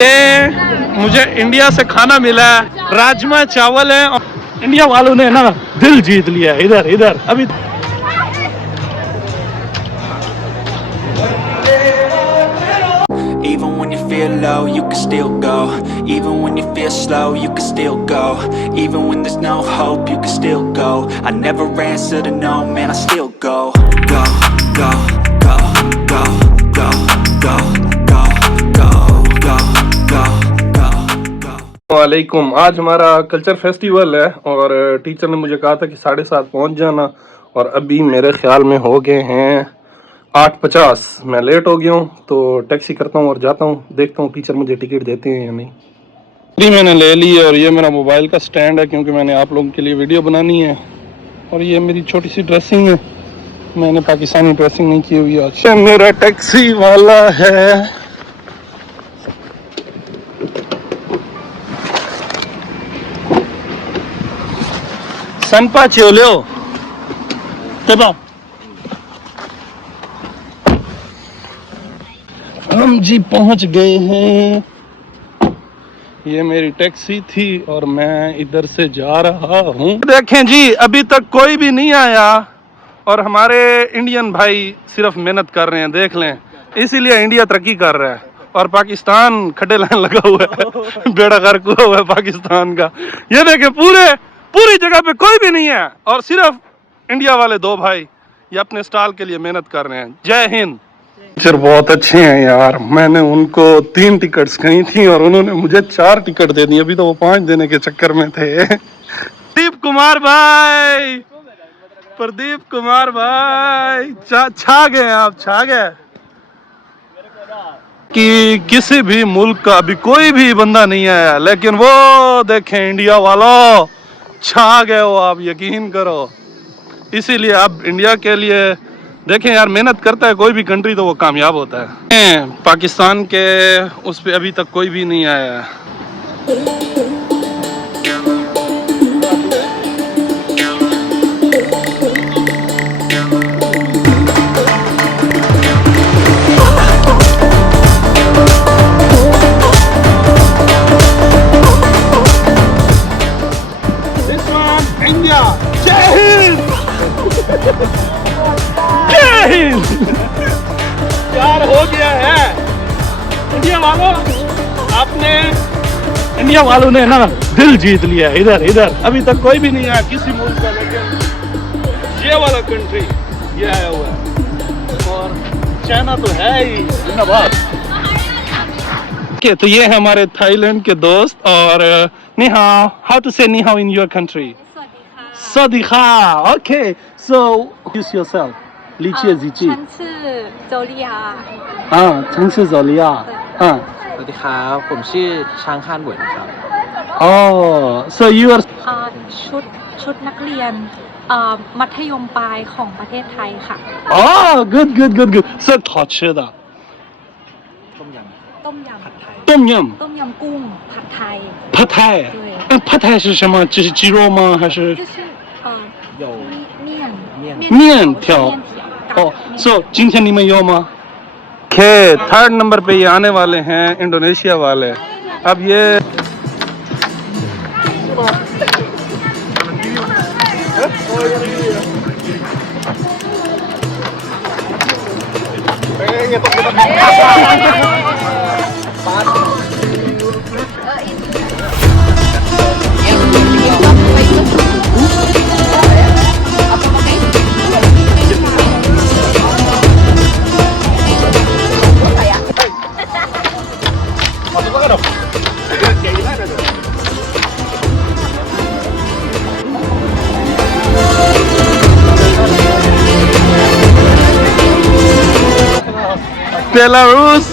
ये मुझे इंडिया से खाना मिला है, राजमा चावल है और इंडिया वालों ने ना दिल जीत लिया है। इधर इधर अभी Even when you feel low, you can still go. Even when you feel slow, you can still go. Even when there's no hope, you can still go. I never answer to no, man, I still go. Go, go, go, go, go, go, go, go, go, go, go, go. वालेकुम। आज हमारा culture festival है और teacher ने मुझे कहा था कि 7:30 पहुंच जाना और अभी मेरे ख्याल में हो गए हैं 8:50। मैं लेट हो गया हूँ तो टैक्सी करता हूँ और जाता हूँ, देखता हूँ टीचर मुझे टिकट देते हैं या नहीं। मैंने ले ली है और ये मेरा मोबाइल का स्टैंड है क्योंकि मैंने आप लोगों के लिए वीडियो बनानी है। और ये मेरी छोटी सी ड्रेसिंग है, मैंने पाकिस्तानी ड्रेसिंग नहीं की हुई आज। मेरा टैक्सी वाला है, सनपा चोलो तब हम जी पहुंच गए हैं। ये मेरी टैक्सी थी और मैं इधर से जा रहा हूँ। देखें जी, अभी तक कोई भी नहीं आया और हमारे इंडियन भाई सिर्फ मेहनत कर रहे हैं, देख लें। इसीलिए इंडिया तरक्की कर रहा है और पाकिस्तान खड्डे लाइन लगा हुआ है, बेड़ा गर्क हुआ है पाकिस्तान का। ये देखें, पूरी जगह पे कोई भी नहीं है और सिर्फ इंडिया वाले दो भाई ये अपने स्टॉल के लिए मेहनत कर रहे हैं। जय हिंद। टीचर बहुत अच्छे हैं यार, मैंने उनको 3 टिकट्स कही थी और उन्होंने मुझे 4 टिकट दे दी। अभी तो वो 5 देने के चक्कर में थे। प्रदीप कुमार भाई, प्रदीप कुमार भाई छा गए, आप छा गए कि किसी भी मुल्क का अभी कोई भी बंदा नहीं आया, लेकिन वो देखें इंडिया वालों छा गए हो आप, यकीन करो। इसीलिए अब इंडिया के लिए देखें यार, मेहनत करता है कोई भी कंट्री तो वो कामयाब होता है। पाकिस्तान के उस पे अभी तक कोई भी नहीं आया है। इंडिया जय हिंद, जय हिंद। प्यार हो गया है इंडिया वालों, आपने इंडिया वालों ने ना दिल जीत लिया है। इधर इधर अभी तक कोई भी नहीं आया किसी मुल्क का, लेकिन ये वाला कंट्री ये आया हुआ है और चाइना तो है ही जिंदाबाद। तो ये है हमारे थाईलैंड के दोस्त। और ni hao, how to say ni hao in your country? Swadika. Okay, so introduce yourself. Li Jie Zi Ji. ฉันชื่อโจเลีย ฉันชื่อ Zolia. สวัสดีครับผมชื่อช้างคานเหวินครับ Oh, so you are ชุดนักเรียนมัธยมปลายของประเทศไทยค่ะ Oh, good. So 好吃的 ต้มย ต้มย ต้มยำ กุ้งผัดไทย ผัดไทย。那ผัดไทย是什么？这是鸡肉吗？还是就是有面面条？哦哦，so 今天你们有吗？Okay, 3rd number पे ये आने वाले हैं Indonesia वाले। अब ये Belarus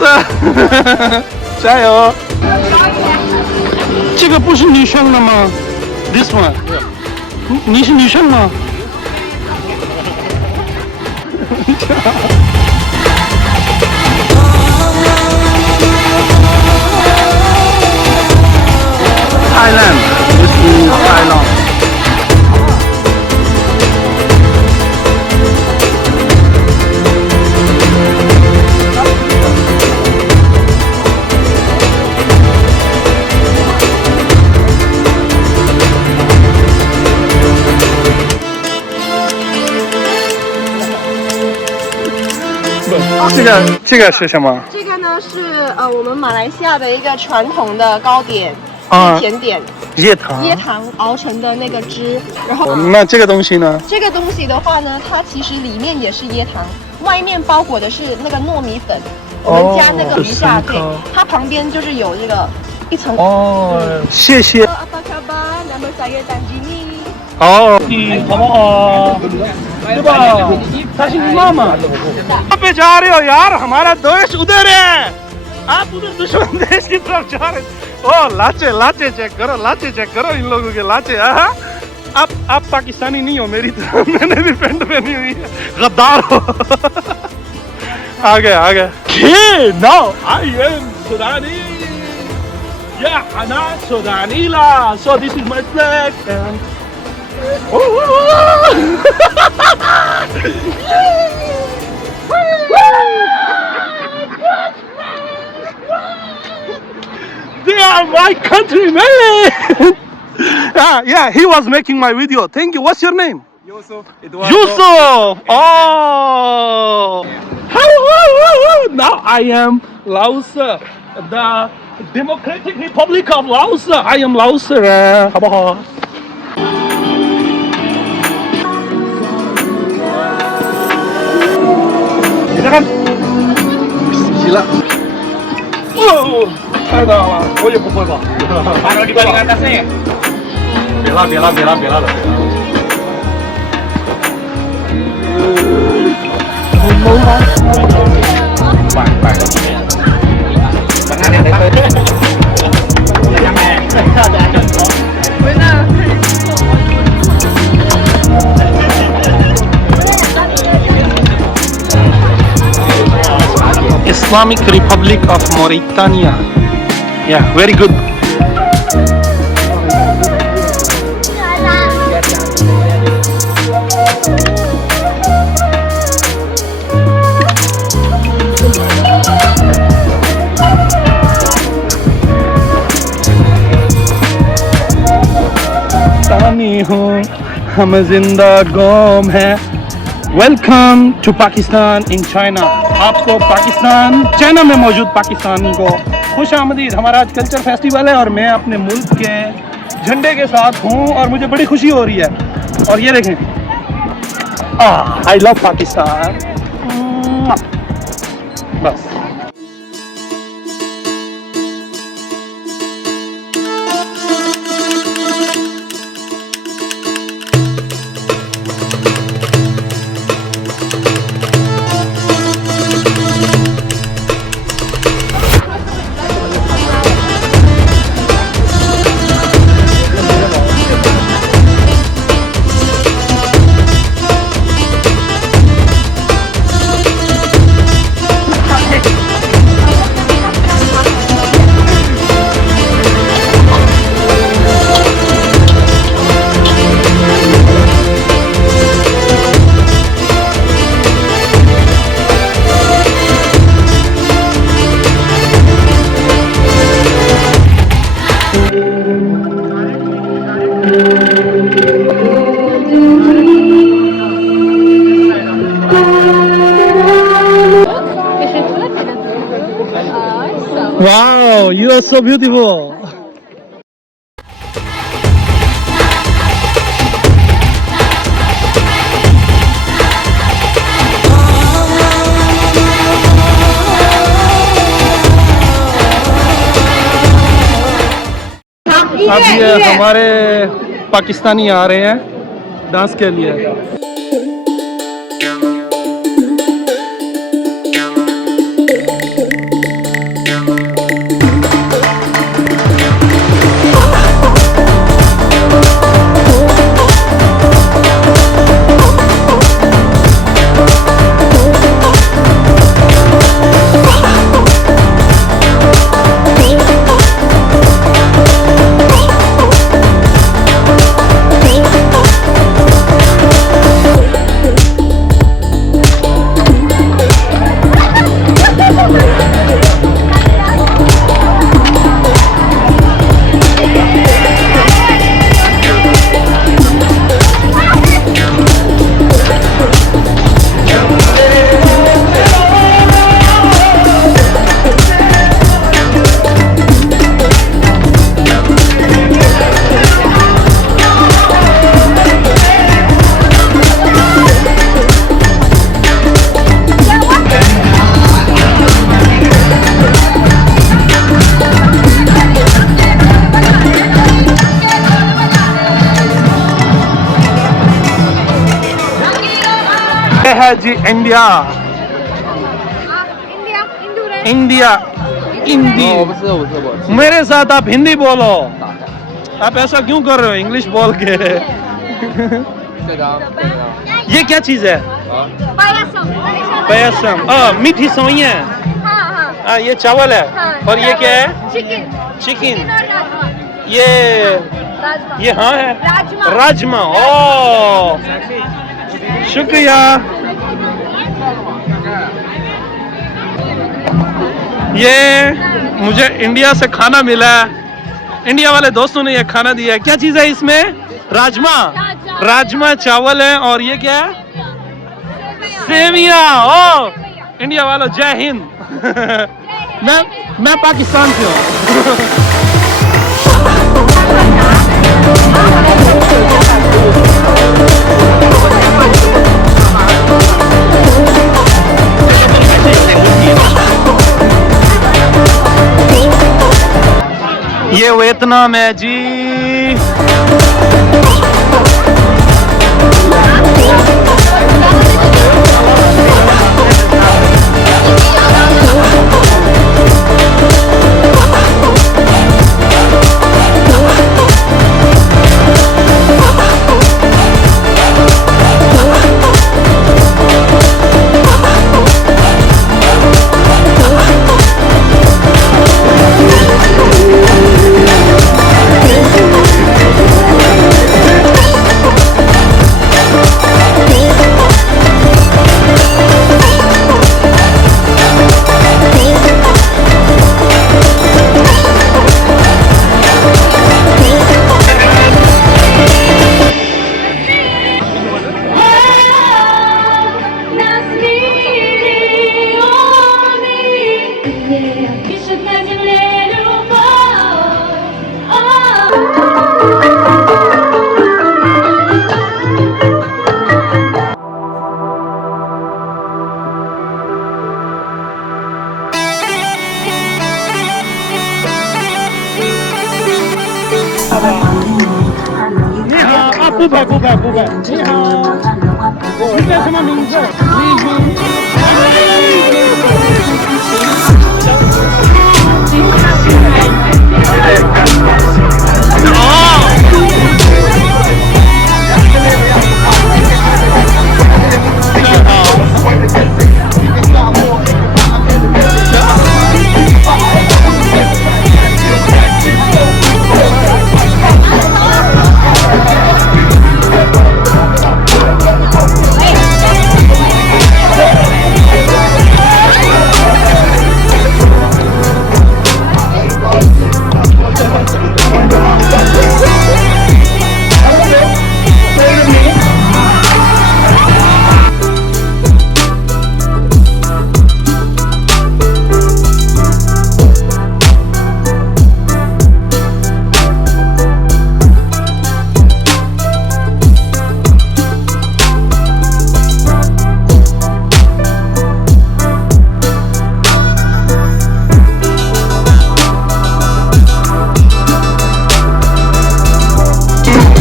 加油！这个不是女生的吗 ？This one，你是女生吗？Thailand, this is Thailand. 这个是什么？这个呢是我们马来西亚的一个传统的糕点，啊甜点，椰糖。椰糖熬成的那个汁。然后那这个东西呢？这个东西的话呢，它其实里面也是椰糖，外面包裹的是那个糯米粉，我们加那个鱼下，对，它旁边就是有这个一层。哦，谢谢。 Apa khabar? Nama saya Tanjini。哦，你好不好？对吧？他是你妈妈。कहाँ पे जा रहे हो यार? हमारा देश उधर है। आप उधर दुश्मन देश की तरफ जा रहे हो। ओ लाचे लाचे चेक करो इन लोगों के लाचे। आप पाकिस्तानी नहीं हो मेरी तरह, मैंने भी पैंट पहनी हुई है, गद्दार हो। आ गए। Now I am Sudani. Yeah, أنا Sudani لا. So this is my flag and they are my countrymen. Yeah, he was making my video. Thank you. What's your name? Yusuf. Yusuf. Oh. Now I am Laos, the Democratic Republic of Laos. I am Laos. 好不好？ 你看，急了。哦，太大了，我也不会吧。Taruh di paling atasnya ya? 别拉了。Islamic Republic of Mauritania. Yeah, very good. Pakistani हूँ हम जिंदा कौम है welcome to Pakistan in China आपको Pakistan China में मौजूद पाकिस्तानी को खुश आमदीद हमारा आज कल्चर फेस्टिवल है और मैं अपने मुल्क के झंडे के साथ हूँ और मुझे बड़ी खुशी हो रही है और ये देखें आई लव पाकिस्तान बस Wow, you are so beautiful. अब ये हमारे पाकिस्तानी आ रहे हैं डांस के लिए है जी इंडिया इंडिया हिंदी 我不是，我不是，我是。 मेरे साथ आप हिंदी बोलो आप ऐसा क्यों कर रहे हो इंग्लिश बोल के 这张，这张。 ये क्या चीज है पायसम मीठी सवैयां हाँ ये चावल है और ये क्या है चिकन ये हाँ है राजमा ओ शुक्रिया ये मुझे इंडिया से खाना मिला है इंडिया वाले दोस्तों ने ये खाना दिया है क्या चीज है इसमें राजमा चावल है और ये क्या है सेविया ओ इंडिया वालों जय हिंद मैं पाकिस्तान से हूँ ये वियतनाम है जी不拍，你好，你叫什么名字？李军。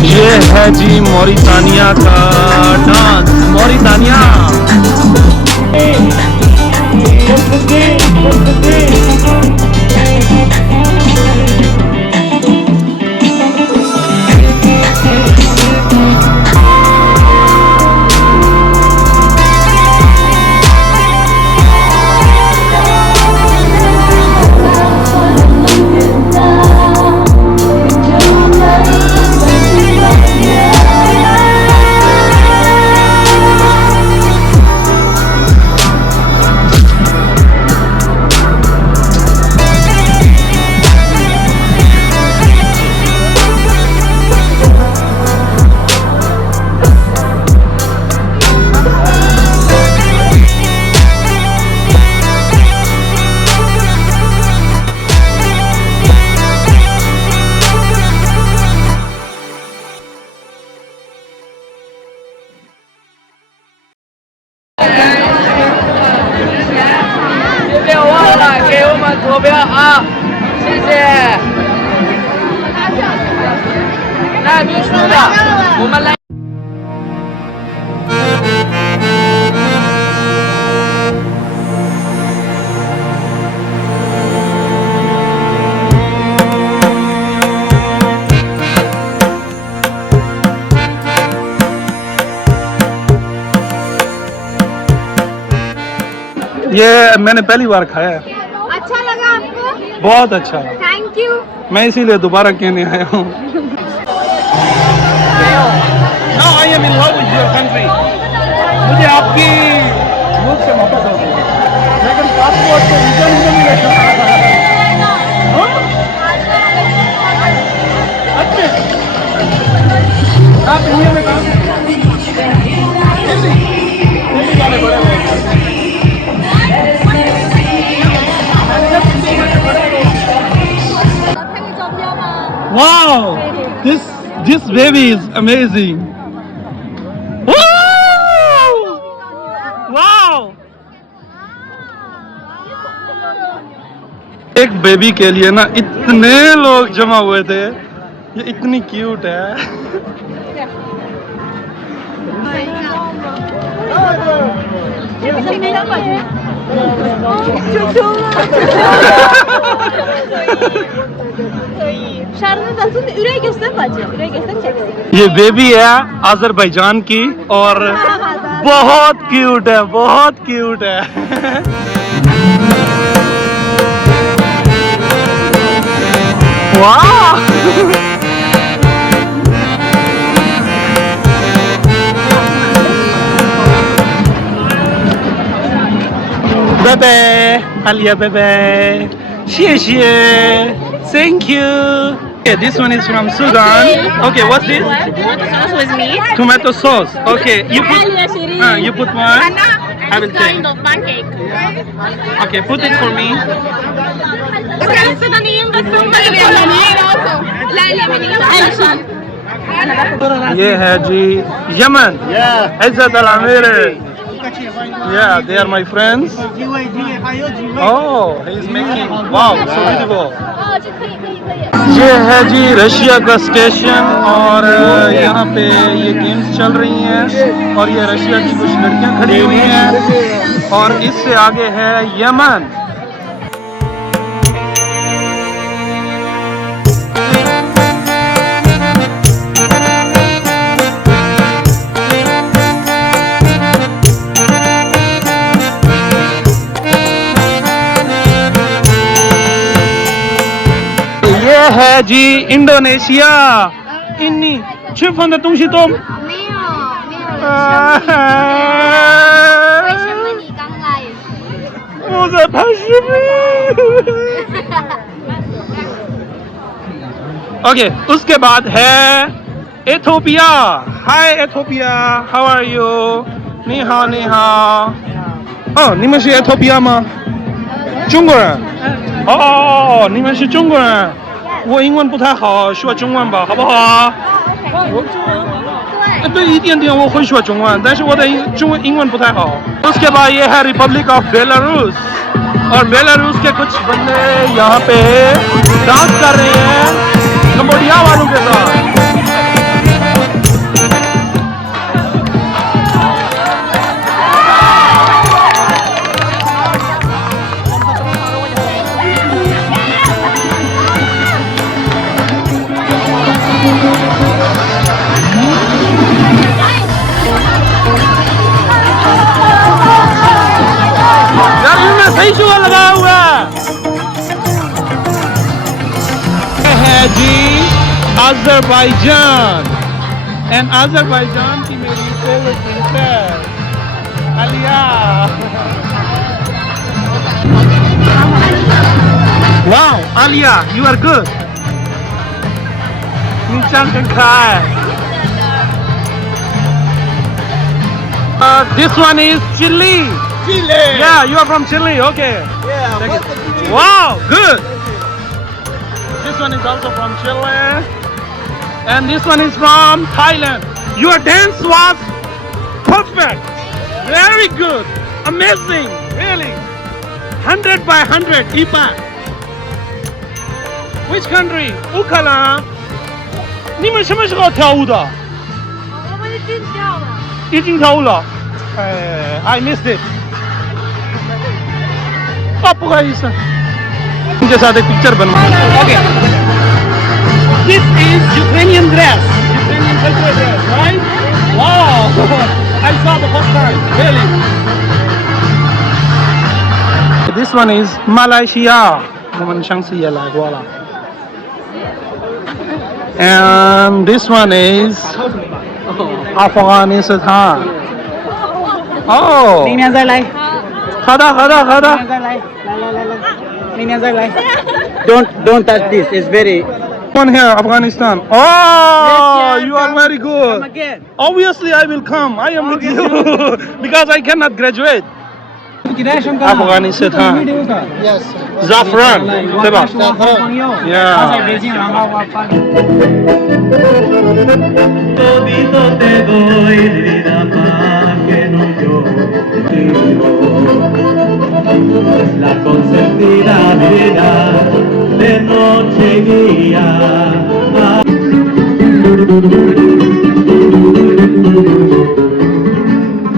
ये है जी मॉरिटानिया का डांस मॉरिटानिया ये मैंने पहली बार खाया है, अच्छा लगा आपको? बहुत अच्छा। Thank you. मैं इसीलिए दोबारा कहने आया हूँ। Now I am in love with your country. मुझे आपकी मुल्क से मोहब्बत हो गई, लेकिन पासपोर्ट से वीजा नहीं मिलेगा। हाँ? अच्छा, आप इंडिया में काम दिल्ली वाले बड़े लोग। Wow, this baby is amazing. Wow! एक बेबी के लिए ना इतने लोग जमा हुए थे, ये इतनी क्यूट है। ये बेबी है अजरबैजान की और बहुत क्यूट है, बहुत क्यूट है। वाह! बेबे, Alia बेबे, 谢谢 Thank you. Okay, this one is from Sudan. Okay, what's this? Tomato sauce with meat. Tomato sauce. Okay, you put one. I will take. Kind of pancake. Okay, put it for me. ये है जी Yemen, इज्जत अल अमीर। Yeah, they are my friends. Oh, he's making, wow, so beautiful. ये है जी Russia का station और यहाँ पे ये गेम्स चल रही हैं और ये रशिया की कुछ लड़कियाँ खड़ी हुई हैं और इससे आगे है यमन। ये है जी इंडोनेशिया। इन्नी吃饭的东西都没有，为什么你刚来？我在拍视频。ओके, उसके बाद है Ethiopia. Hi Ethiopia, how are you? 你好，你好。哦，你们是 Ethiopia 吗？中国人。哦，你们是中国人。我英文不太好，说中文吧，好不好？对，一点点我会说中文，但是我的英文不太好。उसके बाद ये है रिपब्लिक ऑफ बेलारूस और बेलारूस के कुछ बंदे यहाँ पे डांस कर रहे हैं कंबोडिया वालों के साथ। सही जुआ लगाया हुआ है जी अजरबैजान एंड अजरबैजान की मेरी favourite princess Aliya. Wow Aliya, you are good. नीचान खाए। This one is Chile. Chile. Yeah, you are from Chile. Okay. Yeah. Take it. Wow, good. This one is also from Chile, and this one is from Thailand. Your dance was perfect. Very good. Amazing. Really. 100 by 100. Ipa. Which country? Ukala. 你们什么时候跳舞的？我们已经跳了。已经跳舞了。I missed it. 不好意思，इनके साथ एक picture बनवा। Okay. This is Ukrainian dress. Ukrainian cultural dress, right? Wow. I saw the first time. Really. one is Malaysia 我们上次也来过了 and this one is Afghanistan oh 明年再来，好的好的好的再来，明年再来。Don't touch this. It's very. one here Afghanistan oh you are very good again. obviously I will come I am with you because I cannot graduate Afghanistan Zafran 对吧 yeah Todito te doy vida para que no llores. Es la consentida vida de noche guía.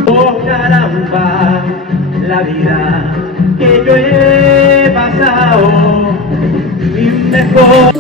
Oh caramba, la vida que yo he pasado, mi mejor.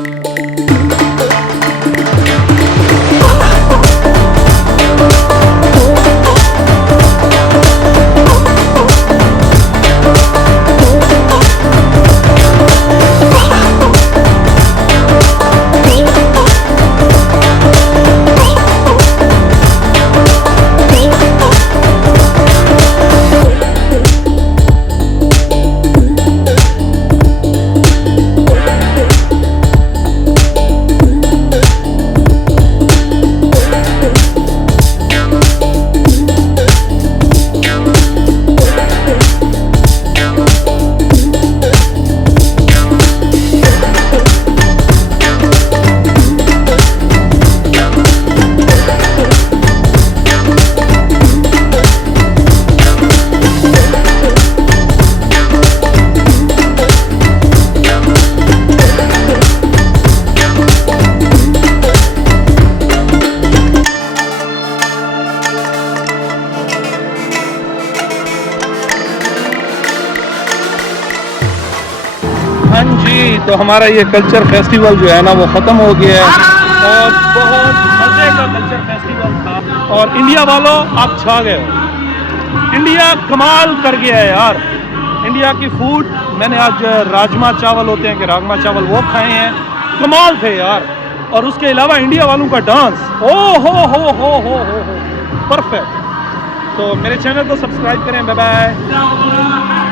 हाँ जी तो हमारा ये culture festival जो है ना वो ख़त्म हो गया है और बहुत मज़े का कल्चर फेस्टिवल था और इंडिया वालों आप छा गए हो इंडिया कमाल कर गया है यार इंडिया की फूड मैंने आज राजमा चावल होते हैं कि राजमा चावल वो खाए हैं कमाल थे यार और उसके अलावा इंडिया वालों का डांस ओ हो परफेक्ट तो मेरे चैनल को सब्सक्राइब करें बाय बाय